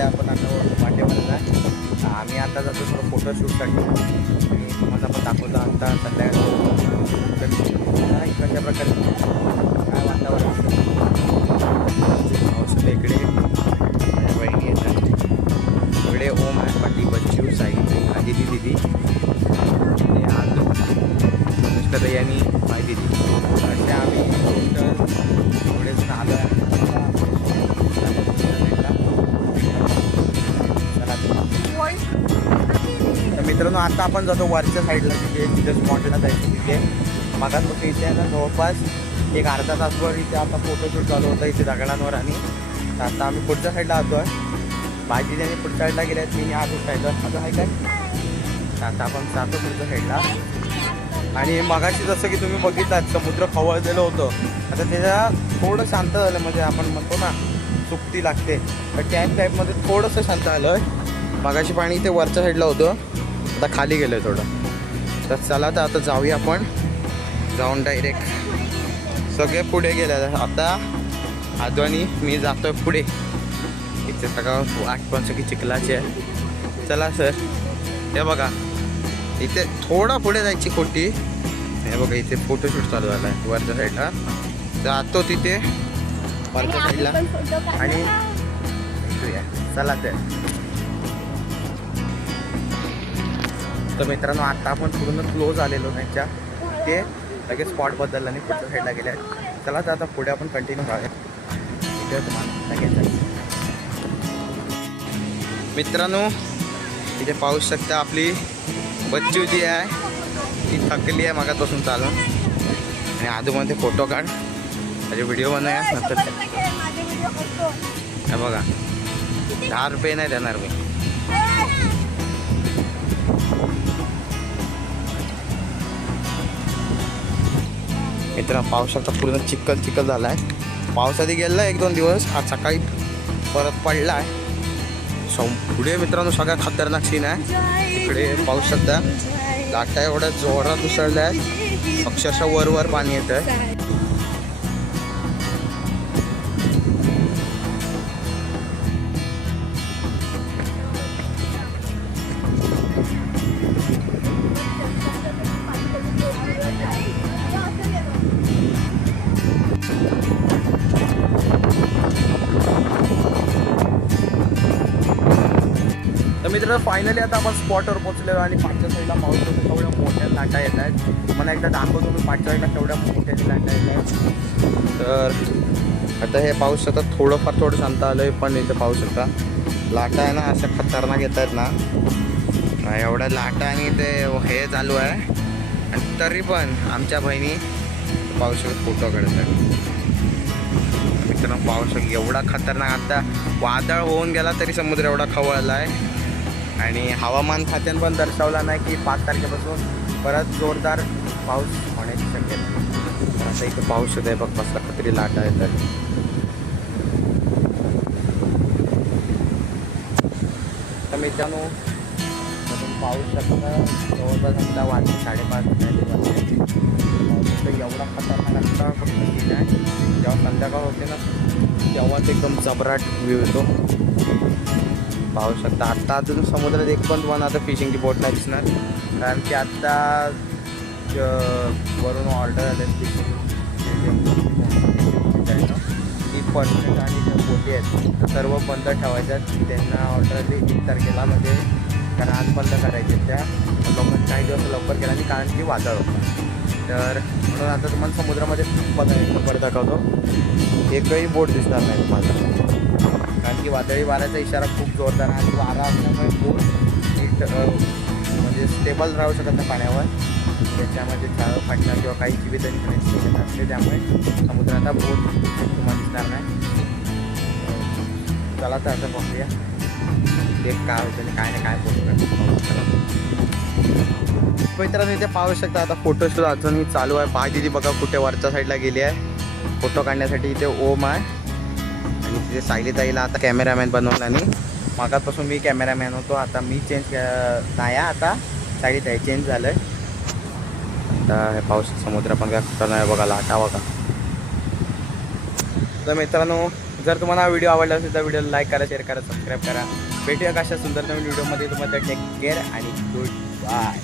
मध्ये आपण आता माटेवरला आम्ही आता जातो थोडं फोटोशूटसाठी आणि तुम्हाला आपण दाखवतो आता संध्याकाळी. इकडच्या प्रकारे मित्रांनो आता आपण जातो वरच्या साईडला तिथे तिथे स्पॉटला जायचं तिथे. मागासपासून इथे आहे ना जवळपास एक अर्धा तासभर इथे आता फोटोशूट चालू होतं इथे दगडांवर आणि आता आम्ही पुढच्या साईडला आलो आहे भाजी त्याने पुढच्या साईडला गेल्या मी आजूच साईडला असं आहे काय? आता आपण जातो पुढच्या साईडला आणि मगाशी जसं की तुम्ही बघितलात समुद्र खवळलेलं होतं. आता त्याच्या थोडं शांत झालं म्हणजे आपण म्हणतो ना सुकती लागते. तर त्या टाईपमध्ये थोडंसं शांत आलं आहे मगाशी पाणी इथे वरच्या साईडला होतं. आता खाली गेलं आहे थोडं. तर चला तर आता जाऊया आपण. जाऊन डायरेक्ट सगळे पुढे गेले. आता आदवानी मी जातोय पुढे. इथे सगळं आठ पण सगळी चिखलाची आहे. चला सर हे बघा. इथे थोडा पुढे जायची खोटी. हे बघा इथे फोटोशूट चालू झाला आहे वरच्या साईडला जातो तिथे. वरच्या साईडला आणि चला तर तर मित्रांनो आता आपण पूर्ण क्लोज आलेलो त्यांच्या ते लगेच स्पॉट बदलला आणि पुढच्या साईडला गेले आहेत. चला तर आता पुढे आपण कंटिन्यू राहूया इथे तुम्हाला लगेच जायचं. मित्रांनो इथे पाहू शकता आपली बच्चू जी आहे. ती थकली आहे मगापासून चालून. आणि आजूमध्ये फोटो काढ. माझे व्हिडिओ बनवूया नंतर हे बघा. दहा रुपये नाही देणार मी. मित्र पाऊस आता पूर्ण चिखल चिखल झाला आहे पाऊस गेला एक दोन दिवस आज सकाळी परत पडला आहे सौ पुढे मित्रांनो सगळ्यात खतरनाक सीन आहे. इकडे पाऊस सध्या लाटा एवढ्या जोरात उसळल्या. आहेत अक्षरशः वरवर पाणी येत आहे तर फायनली आता आपण स्पॉटवर पोहोचलेलो आणि पाठच्या साईडला पाऊस होतो तेवढ्या मोठ्या लाटा येत आहेत. मला एकदा दाखवतो मी पाठच्या साईडला तेवढ्या मोठ्या लाटा येत आहेत. तर आता हे पाऊस आता थोडंफार थोडं शांत आलं आहे पण इथं पाऊस शकता लाटा आहे ना अशा खतरनाक येत आहेत ना. एवढ्या लाटा आणि ते हे चालू आहे. आणि तरी पण आमच्या बहिणी पाऊस फोटो काढतात. आहेत मित्रांनो पाऊस एवढा खतरनाक आता वादळ होऊन गेला तरी समुद्र एवढा खवळला आहे आणि हवामान खात्यानं पण दर्शवला नाही की पाच तारखेपासून परत जोरदार पाऊस होण्याची शक्यता असं इथं आता इथे पाऊस होत आहे बघ कसला खत्री लाट आहे तर. मित्रांनो पाऊस शकता जवळपास आमचा वाजता साडेपाच वाजले पाऊस तर एवढा खतरनाक असता फक्त सीन आहे जेव्हा संध्याकाळ होते ना तेव्हाच एकदम जबराट व्ह्यू येतो. पाहू शकता. आत्ता अजून समुद्रात एक पण तुम्हाला आता फिशिंगची बोट नाही दिसणार. कारण की आत्ता वरून ऑर्डर आले फिशिंग ती परमनंट आणि बोटी आहेत. सर्व बंद ठेवायच्यात त्यांना ऑर्डर आली एक तारखेला म्हणजे कारण आज बंद करायचे त्या. लवकर काही दिवस लवकर केला आणि कारण की वादळ होतं. तर म्हणून आता तुम्हाला समुद्रामध्ये बघायला परत दाखवतो. एकही बोट दिसणार नाही तुम्हाला. कारण की वादळी वाऱ्याचा इशारा खूप जोरदार आहे आणि वारा असल्यामुळे बोट नीट म्हणजे स्टेबल राहू शकत नाही पाण्यावर. त्याच्यामध्ये झाडं फाटणार किंवा काही जीवित असते त्यामुळे समुद्राचा बोट तुम्हाला दिसणार नाही. चला तर आता बघूया. ते काय होतं काय नाही काय बोलतो मित्रांनो इथे पाहू शकता आता फोटोशूट अजूनही चालू आहे. पाहिजे ती बघा कुठे वरच्या साईडला गेली आहे. फोटो काढण्यासाठी इथे ओम आहे. आणि तिथे सायलीताईला आता कॅमेरामॅन बनवला आणि मागापासून मी कॅमेरामॅन होतो. आता मी चेंज नाही आहे आता. सायलीताई चेंज झालं आहे आता हे पाऊस समुद्र पण काय कुठं नाही बघा लाटा बघा. तर मित्रांनो जर तुम्हाला हा व्हिडिओ आवडला असेल तर व्हिडिओला लाईक करा शेअर करा सबस्क्राईब करा. भेटूया कशा सुंदर नवीन व्हिडिओमध्ये तुम्हाला टेक केअर आणि गुड बाय